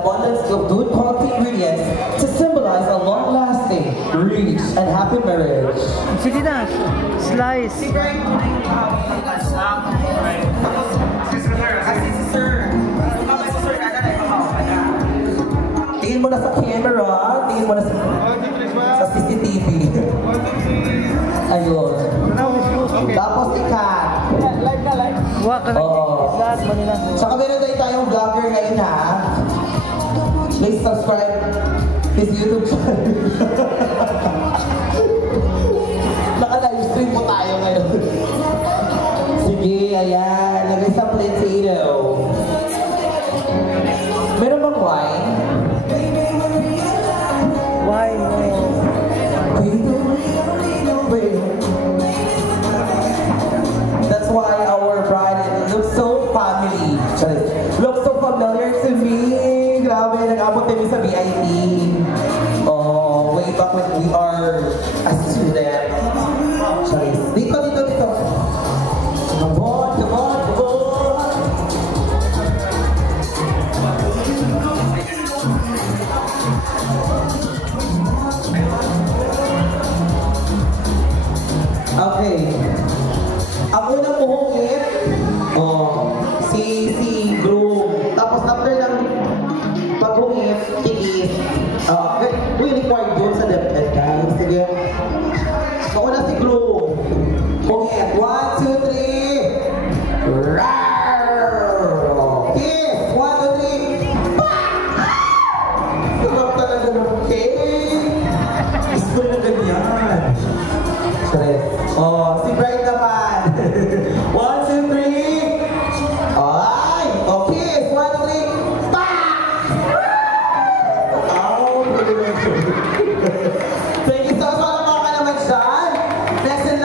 abundance of good quality ingredients to symbolize a long-lasting, rich, and happy marriage. Sige na, slice. Tingin mo na sa camera, tingin mo na sa CCTV. Ayun. Tapos ikat. Live na live. Wak ka na. Lahat mo nila. Saka meron tayo tayong vlogger ngayon ha. Please subscribe his YouTube channel. Naka-livestream po tayo ngayon. Sige, ayan. Lagay sa potato. Meron bang wine? Wine mo. That's why our bride looks so family. Looks so familiar to me. Grabe, nag-abot kami sa VIP. Oh, way back when we are a student. Dito, dito, dito. Come on, come on, come on. Okay. Ang unang umuhungit, si groom. Tapos after ng paghungit, tiis. We required doon sa DepEd, guys. Sige. So, una si groom. Hungit. 1, 2, 3. Rawr! Kiss! 1, 2, 3. Sarap talaga ng cake. Gusto na ganyan. Stress. Oh, si bride naman. 1, 2, 3. Ay! Okay, 1, 2, 3. Pa! Thank you so much. Mga ka naman dyan. Next and